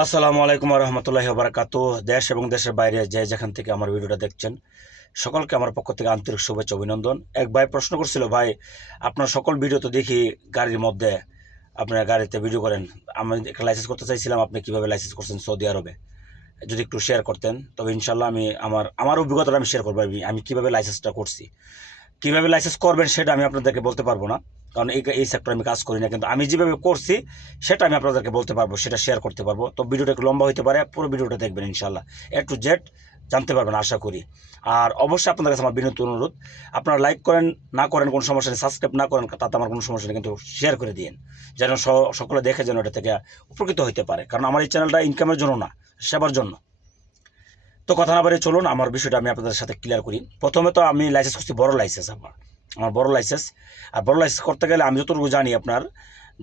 আসসালামু আলাইকুম রহমতুল্লাহ বারাকাতু দেশ এবং দেশের বাইরে যে যেখান থেকে আমার ভিডিওটা দেখছেন, সকলকে আমার পক্ষ থেকে আন্তরিক শুভেচ্ছা অভিনন্দন। এক ভাই প্রশ্ন করছিল, ভাই, আপনার সকল ভিডিও তো দেখি গাড়ির মধ্যে, আপনার গাড়িতে ভিডিও করেন। আমি একটা লাইসেন্স করতে চাইছিলাম, আপনি কীভাবে লাইসেন্স করছেন সৌদি আরবে? যদি একটু শেয়ার করতেন, তবে ইনশাল্লাহ আমি আমার আমার অভিজ্ঞতাটা আমি শেয়ার করব। আমি কীভাবে লাইসেন্সটা করছি? কীভাবে লাইসেন্স করবেন সেটা আমি আপনাদেরকে বলতে পারব না। কারণ এই এই সেক্টরে আমি কাজ করি না, কিন্তু আমি যেভাবে করছি, সেটা আমি আপনাদেরকে বলতে পারব, সেটা শেয়ার করতে পারব। তো ভিডিওটা একটু লম্বা হতে পারে, পুরো ভিডিওটা দেখবেন ইনশাল্লাহ এ টু জেড জানতে পারবেন, আশা করি। আর অবশ্যই আপনাদের কাছে আমার বিনীত, অনুরোধ, আপনারা লাইক করেন, না করেন, কোনো সমস্যা নেই সাবস্ক্রাইব না করেন, তাতে আমার কোনো সমস্যা নেই, কিন্তু শেয়ার করে দিন যেন সকলে দেখে যেন এটা থেকে উপকৃত হতে পারে। কারণ আমার এই চ্যানেলটা ইনকামের জন্য না, সেবার জন্য। তো কথা না বাড়িয়ে চলুন, আমার বিষয়টা আমি আপনাদের সাথে ক্লিয়ার করি। প্রথমে তো আমি লাইসেন্স করছি বড় লাইসেন্স আমার। আমার বড় লাইসেন্স আর বড় লাইসেন্স করতে গেলে আমি যতটুকু জানি আপনার,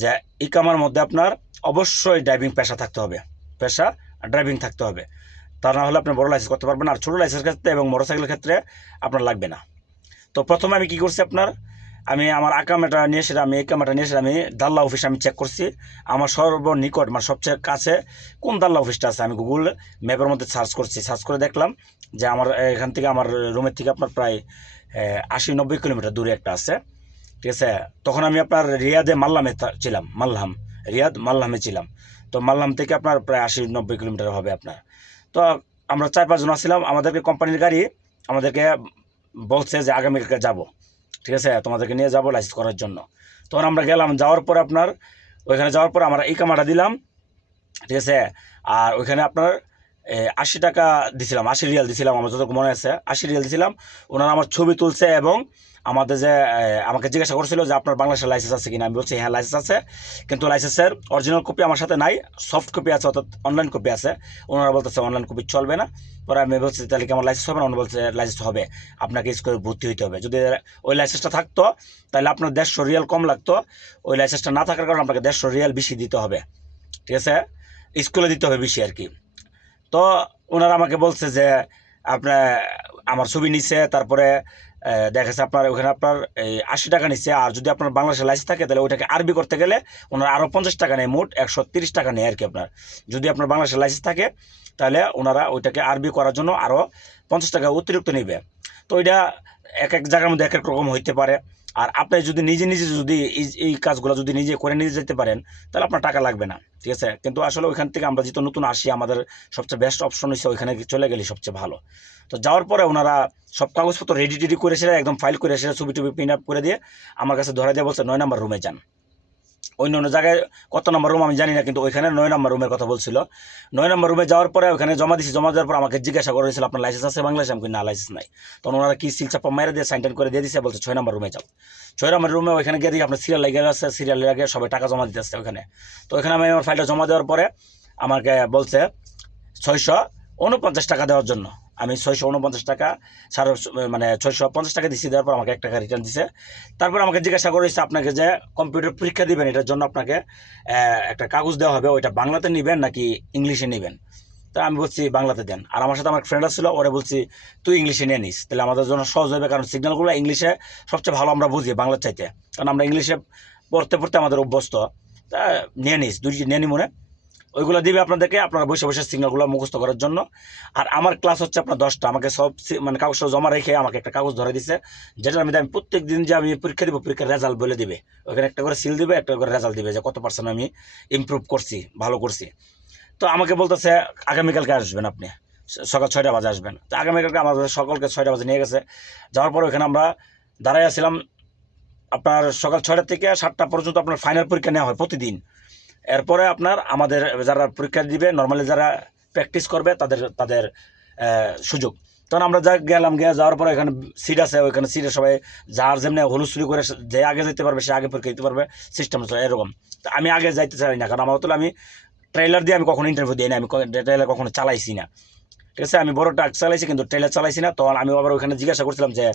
যে ইকামার মধ্যে আপনার অবশ্যই ড্রাইভিং পেশা থাকতে হবে। পেশা ড্রাইভিং থাকতে হবে। তা না হলে আপনি বড় লাইসেন্স করতে পারবেন আর ছোটো লাইসেন্সের ক্ষেত্রে এবং মোটরসাইকেলের ক্ষেত্রে আপনার লাগবে না। তো প্রথমে আমি কি করছি আপনার আমি আমার আকামাটা নিয়ে সেটা আমি, একামাটা নিয়ে সেটা আমি দাল্লা অফিসে আমি চেক করছি। আমার সর্বনিকট মানে সবচেয়ে কাছে কোন দাল্লা অফিসটা আছে আমি গুগল ম্যাপের মধ্যে সার্চ করছি। সার্চ করে দেখলাম যে আমার, এখান থেকে আমার রুমের থেকে আপনার প্রায় আশি নব্বই কিলোমিটার দূরে একটা আছে। ঠিক আছে? তখন আমি আপনার রিয়াদে মাল্লামে ছিলাম, মাল্লাম, রিয়াদ মাল্লামে ছিলাম। তো মাল্লাম থেকে আপনার প্রায় আশি নব্বই কিলোমিটার হবে আপনার। তো আমরা চার পাঁচজন আসছিলাম আমাদেরকে কোম্পানির গাড়ি আমাদেরকে বলছে যে আগামীকালকে যাব। ঠিক আছে? তোমাদেরকে নিয়ে যাব লাইসেন্স করার জন্য। তখন আমরা গেলাম, যাওয়ার পর আপনার, ওইখানে যাওয়ার পর আমরা এই কামাটা দিলাম, ঠিক আছে? আর ওইখানে আপনার আশি টাকা দিছিলাম, আশি রিয়াল দিছিলাম, আমার যতটুকু মনে আছে, আশি রিয়াল দিছিলাম। ওনারা আমার ছবি তুলছে এবং আমাদের যে আমাকে জিজ্ঞাসা করছিল যে আপনার বাংলাদেশের লাইসেন্স আছে কিনা? আমি বলছি হ্যাঁ লাইসেন্স আছে। কিন্তু লাইসেন্সের অরিজিনাল কপি আমার সাথে নাই সফট কপি আছে, অর্থাৎ অনলাইন কপি আছে। ওনারা বলতেছে অনলাইন কপি চলবে না। পরে আমি বলছি, তাহলে কি আমার লাইসেন্স হবে না? বলছে লাইসেন্স হবে। আপনাকে স্কুলে ভর্তি হইতে হবে। যদি ওই লাইসেন্সটা থাকতো, তাহলে আপনার দেড়শো রিয়াল কম লাগতো। ওই লাইসেন্সটা না থাকার কারণে আপনাকে দেড়শো রিয়াল বেশি দিতে হবে। ঠিক আছে? স্কুলে দিতে হবে বেশি আর কি। তো ওনারা আমাকে বলছে যে, আপনার, আমার ছবি নিচ্ছে তারপরে দেখা যাচ্ছে আপনার ওখানে আপনার এই আশি টাকা নিচ্ছে, আর যদি আপনার বাংলাদেশের লাইসেন্স থাকে, তাহলে ওইটাকে আরবি করতে গেলে ওনারা আরও পঞ্চাশ টাকা নেয়, মোট একশো তিরিশ টাকা নেয় আর কি আপনার। যদি আপনার বাংলাদেশের লাইসেন্স থাকে, তাহলে ওনারা ওইটাকে আরবি করার জন্য আরও পঞ্চাশ টাকা অতিরিক্ত নেবে। তো ওইটা এক এক জায়গার মধ্যে এক এক রকম হইতে পারে। আর আপনি যদি নিজে নিজে যদি এই- কাজগুলো যদি নিজে করে নিয়ে যেতে পারেন, তাহলে আপনার টাকা লাগবে না, ঠিক আছে? কিন্তু আসলে ওইখান থেকে আমরা যেহেতু নতুন আসি, আমাদের সবচেয়ে বেস্ট অপশন হচ্ছে ওইখানে চলে গেলে সবচেয়ে ভালো। তো যাওয়ার পরে ওনারা সব কাগজপত্র রেডি টেডি করে সেটা একদম ফাইল করে সেটা ছবি টুবি প্রিন্ট আপ করে দিয়ে আমার কাছে ধরা দিয়ে বলছে, নয় নম্বর রুমে যান। অন্য অন্য জায়গায় কত নম্বর রুম আমি জানি না, কিন্তু ওইখানে নয় নম্বর রুমের কথা বলছিল। নয় নম্বর রুমে যাওয়ার পরে ওখানে জমা দিয়েছি জমা দেওয়ার পর আমাকে জিজ্ঞাসা করেছিল আপনার লাইসেন্স আছে বাংলাদেশে? আমি না লাইসেন্স নাই। তখন ওনারা কি সিল চাপা মেরে দিয়ে সাইন করে দিয়ে দিছে, বলছে, ছয় নম্বর রুমে যাও। ছয় নম্বর রুমে ওইখানে গিয়ে দেখি আপনার সিরিয়াল লেগে আছে সিরিয়াল লেগে সবাই টাকা জমা দিতে আসছে ওখানে। তো ওখানে আমি আমার ফাইলটা জমা দেওয়ার পরে আমাকে বলছে, ছয়শো উনপঞ্চাশ টাকা দেওয়ার জন্য। আমি ছয়শো উনপঞ্চাশ টাকা, সাড়ে মানে ছয়শো পঞ্চাশ টাকা দিচ্ছি দেওয়ার পর আমাকে এক টাকা রিটার্ন দিছে। তারপর আমাকে জিজ্ঞাসা করেছে আপনাকে যে কম্পিউটার পরীক্ষা দিবেন, এটার জন্য আপনাকে একটা কাগজ দেওয়া হবে, ওইটা বাংলাতে নেবেন নাকি ইংলিশে নেবেন? তা আমি বলছি, বাংলাতে দেন। আর আমার সাথে আমার ফ্রেন্ড ছিল ওরা বলছি, তুই ইংলিশে নিয়ে নিস। তাহলে আমাদের জন্য সহজ হবে, কারণ সিগন্যালগুলো ইংলিশে সবচেয়ে ভালো আমরা বুঝি বাংলার চাইতে। কারণ আমরা ইংলিশে পড়তে পড়তে আমাদের অভ্যস্ত। তা নিয়ে নিস দুই নিয়ে নি মনে। ওইগুলো দিবে আপনাদেরকে, আপনারা বসে বসে সিগন্যালগুলো মুখস্থ করার জন্য। আর আমার ক্লাস হচ্ছে আপনার দশটা, আমাকে সব মানে কাগজ জমা রেখে আমাকে একটা কাগজ ধরে দিছে, যেটার মধ্যে আমি প্রত্যেক দিন যে আমি পরীক্ষা দেবো, পরীক্ষার রেজাল্ট বলে দিবে। ওখানে একটা করে সিল দিবে, একটা করে রেজাল্ট দিবে যে কত পার্সেন্ট আমি ইমপ্রুভ করছি, ভালো করছি। তো আমাকে বলতেছে, আগামীকালকে আসবেন আপনি। সকাল ছয়টা বাজে আসবেন। তো আগামীকালকে আমাদের সকলকে ছয়টা বাজে নিয়ে গেছে। যাওয়ার পর ওখানে আমরা দাঁড়াই আছিলাম আপনার সকাল ছয়টা থেকে সাতটা পর্যন্ত আপনার ফাইনাল পরীক্ষা নেওয়া হয় প্রতিদিন। এরপরে আপনার আমাদের যারা পরীক্ষা দিবে নর্মালি যারা প্র্যাকটিস করবে, তাদের তাদের সুযোগ। তখন আমরা যা গেলাম, গিয়ে যাওয়ার পরে এখানে সিট আছে, ওইখানে সিটে সবাই যার যেমনি হলুসুলি করে যে আগে যেতে পারবে, সে আগে পরীক্ষা দিতে পারবে সিস্টেম এরকম। তো আমি আগে যাইতে চাই না, কারণ আমার তো আমি ট্রেলার দিয়ে আমি কখনো ইন্টারভিউ দিই না আমি ট্রেলার কখনো চালাইছি না। ঠিক আছে? আমি বড় ট্রাক চালাইছি কিন্তু ট্রেলার চালাইছি না। তখন আমি আবার ওখানে জিজ্ঞাসা করছিলাম যে,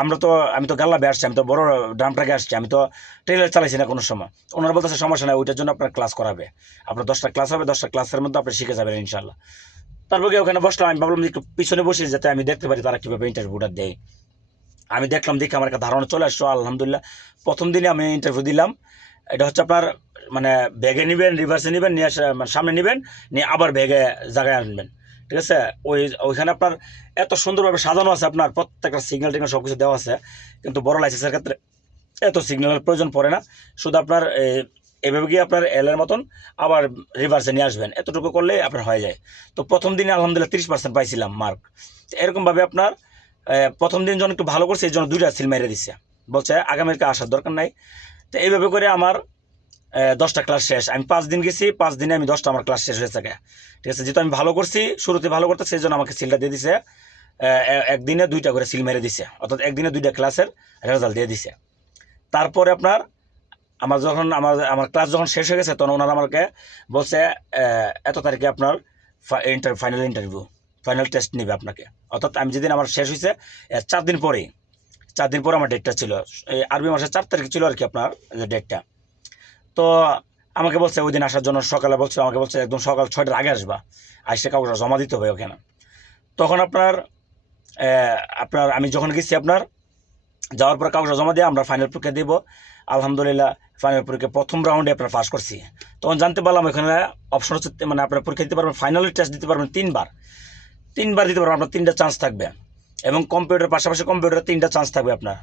আমরা তো, আমি তো গাল্লাবে আসছি, আমি তো বড় ড্রাম ট্রাকে আসছি, আমি তো ট্রেলার চালাইছি না কোনো সময়। ওনারা বলতেছে, সমস্যা নাই, ওইটার জন্য আপনার ক্লাস করাবে। আপনার দশটা ক্লাস হবে, দশটা ক্লাসের মধ্যে আপনি শিখে যাবেন ইনশাল্লাহ। তারপর গিয়ে ওখানে বসলাম, আমি ভাবলাম একটু পিছনে বসে, যাতে আমি দেখতে পারি তারা কীভাবে ইন্টারভিউটা দেয়। আমি দেখলাম, দেখে আমার একটা ধারণা চলে আসছো আলহামদুলিল্লাহ। প্রথম দিনে আমি ইন্টারভিউ দিলাম। এটা হচ্ছে আপনার মানে ব্যাগে নেবেন রিভার্সে নেবেন, নিয়ে মানে সামনে নেবেন, নিয়ে আবার ব্যাগে জায়গায় আনবেন। ঠিক আছে? ওই ওইখানে আপনার এত সুন্দরভাবে সাজানো আছে আপনার, প্রত্যেকটা সিগন্যাল টিগনাল সব কিছু দেওয়া আছে, কিন্তু বড় লাইসেন্সের ক্ষেত্রে এত সিগন্যালের প্রয়োজন পড়ে না। শুধু আপনার এভাবে গিয়ে আপনার এলের মতন আবার রিভার্সে নিয়ে আসবেন, এতটুকু করলে আপনার হয়ে যায়। তো প্রথম দিনে আলহামদুলিল্লাহ তিরিশ পার্সেন্ট পাইছিলাম মার্ক এরকমভাবে আপনার প্রথম দিন যখন একটু ভালো করছে, এই জন্য দুইটা সিল মেরে দিচ্ছে বলছে আগামীকাল আসার দরকার নাই। তো এইভাবে করে আমার দশটা ক্লাস শেষ। আমি পাঁচ দিন গেছি, পাঁচ দিনে আমি দশটা আমার ক্লাস শেষ হয়েছে। ঠিক আছে, যেহেতু আমি ভালো করছি, শুরুতে ভালো করতে, সেই জন্য আমাকে সিলটা দিয়ে দিছে। একদিনে দুইটা করে সিল মেরে দিছে। অর্থাৎ একদিনে দুইটা ক্লাসের রেজাল্ট দিয়ে দিছে। তারপরে আপনার, আমার যখন, আমার আমার ক্লাস যখন শেষ হয়ে গেছে, তখন ওনারা আমাকে বলছে এত তারিখে আপনার inter final interview final test নেবে আপনাকে। অর্থাৎ আমি যেদিন আমার শেষ হয়েছে চার দিন পরেই, চার দিন পরে আমার ডেটটা ছিল। আরবি মাসের চার তারিখ ছিল আর কি আপনার ডেটটা তো আমাকে বলছে, ওই দিন আসার জন্য সকালে বলছে, আমাকে বলছে, একদম সকাল ছয়টার আগে আসবা। আসে কাগজটা জমা দিতে হবে ওখানে। তখন আপনার আপনার, আমি যখন গেছি আপনার, যাওয়ার পর কাগজটা জমা দিয়ে আমরা ফাইনাল পরীক্ষা দিব। আলহামদুলিল্লাহ ফাইনাল পরীক্ষা প্রথম রাউন্ডে আপনার পাস করছি। তখন জানতে পারলাম এখানে অপশন হচ্ছে মানে আপনার পরীক্ষা দিতে পারবেন ফাইনালের টেস্ট দিতে পারবেন তিনবার। তিনবার দিতে পারবেন, আপনার তিনটা চান্স থাকবে। এবং কম্পিউটার পাশাপাশি কম্পিউটারে তিনটা চান্স থাকবে আপনার।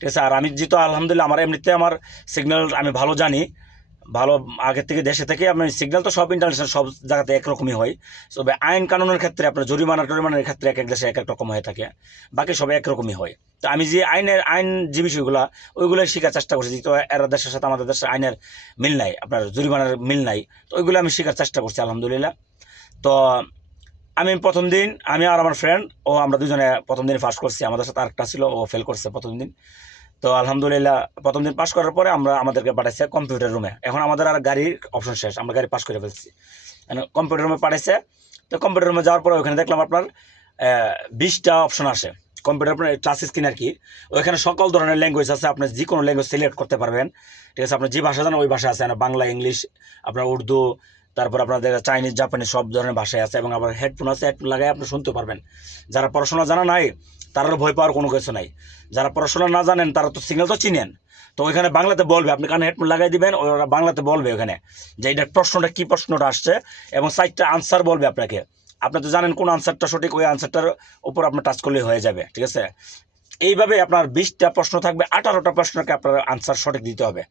ঠিক আছে? আর আমি যেহেতু আলহামদুলিল্লাহ আমার এমনিতে আমার সিগন্যাল আমি ভালো জানি, ভালো আগের থেকে দেশে থেকে আমি সিগন্যাল তো সব ইন্টারন্যাশনাল সব জায়গাতে একরকমই হয়। তবে আইন কানুনের ক্ষেত্রে আপনার জরিমানা টরিমানার ক্ষেত্রে এক এক দেশে এক এক রকম হয়ে থাকে, বাকি সব একরকমই হয়। তো আমি যে আইনের, আইন যে বিষয়গুলো ওইগুলো শেখার চেষ্টা করছি, যেহেতু এর দেশের সাথে আমাদের দেশের আইনের মিল নাই, আপনার জরিমানার মিল নাই, তো ওইগুলো আমি শেখার চেষ্টা করছি আলহামদুলিল্লাহ। তো আমি প্রথম দিন, আমি আর আমার ফ্রেন্ড ও আমরা দুজনে প্রথম দিন ফার্স্ট করছি, আমাদের সাথে আরেকটা ছিল, ও ফেল করছে প্রথম দিন। তো আলহামদুলিল্লাহ, প্রথম দিন পাশ করার পরে আমরা আমাদেরকে পাঠাইছে কম্পিউটার রুমে এখন আমাদের আর গাড়ির অপশন শেষ, আমরা গাড়ি পাশ করে ফেলছি। কম্পিউটার রুমে পাঠাইছে, তো কম্পিউটার রুমে যাওয়ার পরে ওখানে দেখলাম আপনার বিশটা অপশন আসে। কম্পিউটার আপনার ক্লাস স্ক্রিন আর কি। ওইখানে সকল ধরনের ল্যাঙ্গুয়েজ আছে, আপনি যে কোনো ল্যাঙ্গুয়েজ সিলেক্ট করতে পারবেন। ঠিক আছে আপনার যে ভাষা জানেন, ওই ভাষা আছে না বাংলা, ইংলিশ, আপনার উর্দু, তারপর আপনাদের চাইনিজ, জাপানিজ সব ধরনের ভাষায় আছে, এবং আবার হেডফোন আছে হেডফোন লাগাই আপনি শুনতে পারবেন। যারা পড়াশোনা জানা নাই তারাও ভয় পাওয়ার কোনো কিছু নাই। যারা পড়াশোনা না জানেন, তারা তো সিগন্যাল তো চিনেন। তো ওইখানে বাংলাতে বলবে, আপনি কানে হেডফোন লাগাই দিবেন, ওরা বাংলাতে বলবে ওখানে যে এটার প্রশ্নটা কী প্রশ্নটা আসছে এবং সাইটটা আনসার বলবে আপনাকে। আপনি তো জানেন কোন আনসারটা সঠিক, ওই আনসারটার উপর আপনার টাচ করলে হয়ে যাবে, ঠিক আছে? এইভাবে আপনার বিশটা প্রশ্ন থাকবে, আঠারোটা প্রশ্নকে আপনার আনসার সঠিক দিতে হবে।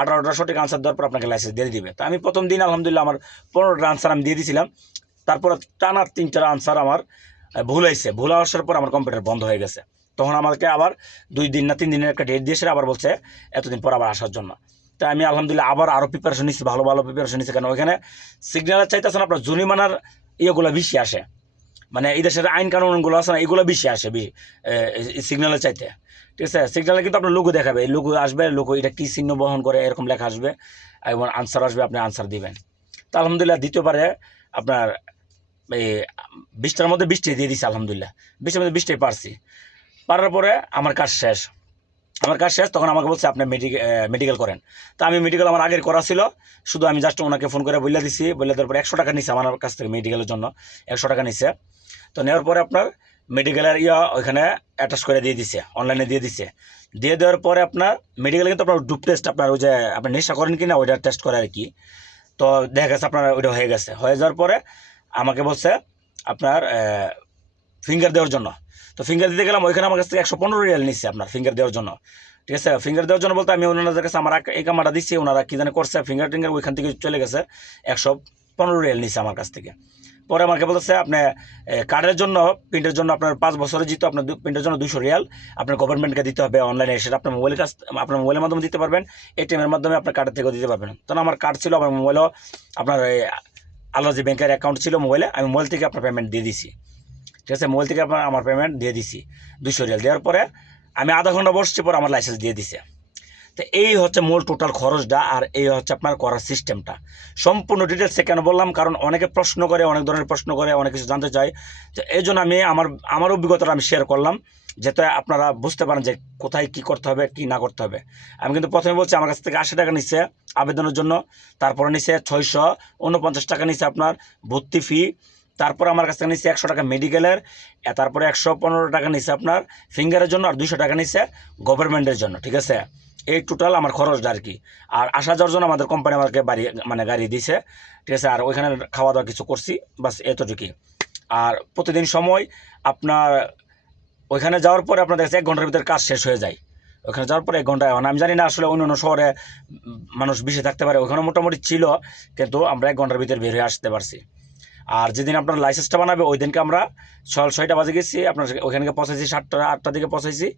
আঠারোটা সঠিক আনসার দেওয়ার পর আপনাকে লাইসেন্স দিয়ে দিবে। তো আমি প্রথম দিন আলহামদুলিল্লাহ আমার পনেরোটা আনসার আমি দিয়ে দিয়েছিলাম তারপর টানার তিনটা আনসার আমার ভুল হয়েছে। ভুল আসার পর আমার কম্পিউটার বন্ধ হয়ে গেছে। তখন আমাকে আবার দুই দিন না তিন দিনের একটা ডেট দিয়েছে আবার বলছে, এতদিন পর আবার আসার জন্য। তো আমি আলহামদুলিল্লাহ আবার আরও প্রিপারেশন নিচ্ছি ভালো ভালো প্রিপারেশন নিচ্ছি কারণ ওইখানে সিগন্যালের চাইতেছেন আপনার জরিমানার ইয়েগুলো বেশি আসে। মানে এই দেশের আইন কানুনগুলো আছে না, এগুলো বেশি আসে সিগন্যালের চাইতে। ঠিক আছে? সিগন্যালে কিন্তু আপনার লোগো দেখাবে। এই লোগো আসবে লোগো এটা কী চিহ্ন বহন করে, এরকম লেখা আসবে। এবং আনসার আসবে, আপনি আনসার দিবেন। তো আলহামদুলিল্লাহ দ্বিতীয়বারে আপনার এই বিশটার মধ্যে বৃষ্টি দিয়ে দিছি, আলহামদুলিল্লাহ। বৃষ্টির মধ্যে বৃষ্টি পারছি। পারার পরে আমার কাজ শেষ। আমার কাজ শেষ, তখন আমাকে বলছে, আপনি মেডিকেল মেডিকেল করেন। তো আমি মেডিকেল আমার আগের করা ছিল। শুধু আমি জাস্ট ওনাকে ফোন করে বলে দিছি। বলে দেওয়ার পরে একশো টাকা নিছে আমার কাছ থেকে মেডিকেলের জন্য। একশো টাকা নিছে। তো নেওয়ার পরে আপনার মেডিকেলের ইয়া ওইখানে অ্যাটাচ করে দিয়ে দিছে অনলাইনে দিয়ে দিছে। দিয়ে দেওয়ার পরে আপনার মেডিকেলে কিন্তু আপনার ডুপ টেস্ট আপনার ওই যে, আপনি নেশা করেন কি না ওইটা টেস্ট করে আর কি। তো দেখা গেছে আপনার ওইটা হয়ে গেছে। হয়ে যাওয়ার পরে আমাকে বলছে আপনার ফিঙ্গার দেওয়ার জন্য। তো ফিঙ্গার দিতে গেলাম, ওইখানে আমার কাছ থেকে একশো পনেরো রিয়াল নিচ্ছে আপনার ফিঙ্গার দেওয়ার জন্য। ঠিক আছে ফিঙ্গার দেওয়ার জন্য বলতে আমি ওনাদের কাছে আমার এই কামাটা দিচ্ছি ওনারা কী জানে করছে ফিঙ্গার টিঙ্গার ওইখান থেকে চলে গেছে, একশো পনেরো রিয়াল নিচ্ছে আমার কাছ থেকে। পরে আমাকে বলতেছে, আপনি কার্ডের জন্য প্রিন্টের জন্য আপনার পাঁচ বছরের জিতো আপনার প্রিন্টের জন্য দুশো রিয়াল, আপনার গভর্নমেন্টকে দিতে হবে অনলাইনে সেটা আপনার মোবাইলের কাছ আপনার মোবাইলের মাধ্যমে দিতে পারবেন এটিএমের মাধ্যমে আপনার কার্ডের থেকেও দিতে পারবেন। তখন আমার কার্ড ছিল, আমার মোবাইলও আপনার এই যে ব্যাংকের অ্যাকাউন্ট ছিল মোবাইলে আমি মোবাইল থেকে আপনার পেমেন্ট দিয়ে দিছি। ঠিক আছে? মোবাইল থেকে আপনার, আমার পেমেন্ট দিয়ে দিছি। দুশো রিয়াল। দেওয়ার পরে আমি আধা ঘণ্টা বসছি, পর আমার লাইসেন্স দিয়ে দিছে। তো এই হচ্ছে মূল টোটাল খরচটা আর এই হচ্ছে আপনার করার সিস্টেমটা সম্পূর্ণ ডিটেলসে কেন বললাম? কারণ অনেকে প্রশ্ন করে, অনেক ধরনের প্রশ্ন করে, অনেক কিছু জানতে চায়। তো এই জন্য আমি আমার আমার অভিজ্ঞতাটা আমি শেয়ার করলাম, যাতে আপনারা বুঝতে পারেন যে কোথায় কি করতে হবে, কি না করতে হবে। আমি কিন্তু প্রথমে বলছি, আমার কাছ থেকে আশি টাকা নিচ্ছে আবেদনের জন্য, তারপরে নিচ্ছে ছয়শো উনপঞ্চাশ টাকা নিচ্ছে আপনার ভর্তি ফি তারপর আমার কাছ থেকে নিচ্ছে একশো টাকা মেডিকেলের তারপরে একশো পনেরো টাকা নিচ্ছে আপনার ফিঙ্গারের জন্য আর দুশো টাকা নিচ্ছে গভর্নমেন্টের জন্য, ঠিক আছে? এই টোটাল আমার খরচটা আর কি আর আসা যাওয়ার জন্য আমাদের কোম্পানি আমাকে বাড়ি মানে গাড়ি দিছে। ঠিক আছে, আর ওইখানে খাওয়া দাওয়া কিছু করছি, বাস এতটুকুই। আর প্রতিদিন সময় আপনার, ওইখানে যাওয়ার পরে আপনার দেখছে এক ঘণ্টার ভিতরে কাজ শেষ হয়ে যায়। ওখানে যাওয়ার পরে এক ঘণ্টা, এখন আমি জানি না আসলে অন্য অন্য শহরে মানুষ বেশি থাকতে পারে। ওখানে মোটামুটি ছিল, কিন্তু আমরা এক ঘণ্টার ভিতরে বের হয়ে আসতে পারছি। আর যেদিন আপনার লাইসেন্সটা বানাবে, ওই দিনকে আমরা ছয়, ছয়টা বাজে গেছি। আপনার ওইখানকে পৌঁছাইছি সাতটা, আটটা দিকে পৌঁছাইছি।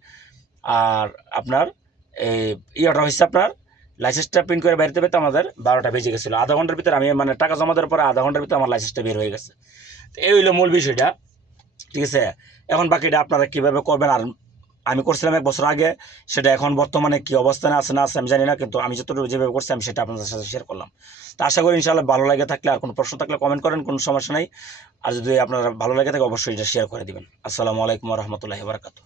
আর আপনার ইয়েটা হচ্ছে আপনার লাইসেন্সটা প্রিন্ট করে বেরোতে পেতে আমাদের বারোটা বেজে গেছিল। আধা ঘণ্টার ভিতরে আমি মানে টাকা জমা দেওয়ার পরে আধা ঘণ্টার ভিতরে আমার লাইসেন্সটা বের হয়ে গেছে। তো এই হইল মূল বিষয়টা, ঠিক আছে? এখন বাকিটা আপনারা কীভাবে করবেন আর আমি করছিলাম এক বছর আগে, সেটা এখন বর্তমানে কি অবস্থানে আছে, না আছে আমি জানি না, কিন্তু আমি যতটুকু যেভাবে করছি আমি সেটা আপনাদের সাথে শেয়ার করলাম। তো আশা করি ইনশাআল্লাহ ভালো লাগে থাকলে আর কোনো প্রশ্ন থাকলে কমেন্ট করেন, কোনো সমস্যা নেই। আর যদি আপনারা ভালো লাগে থাকে, অবশ্যই এটা শেয়ার করে দিবেন। আসসালামু আলাইকুম রহমতুল্লাহি বারাকাতু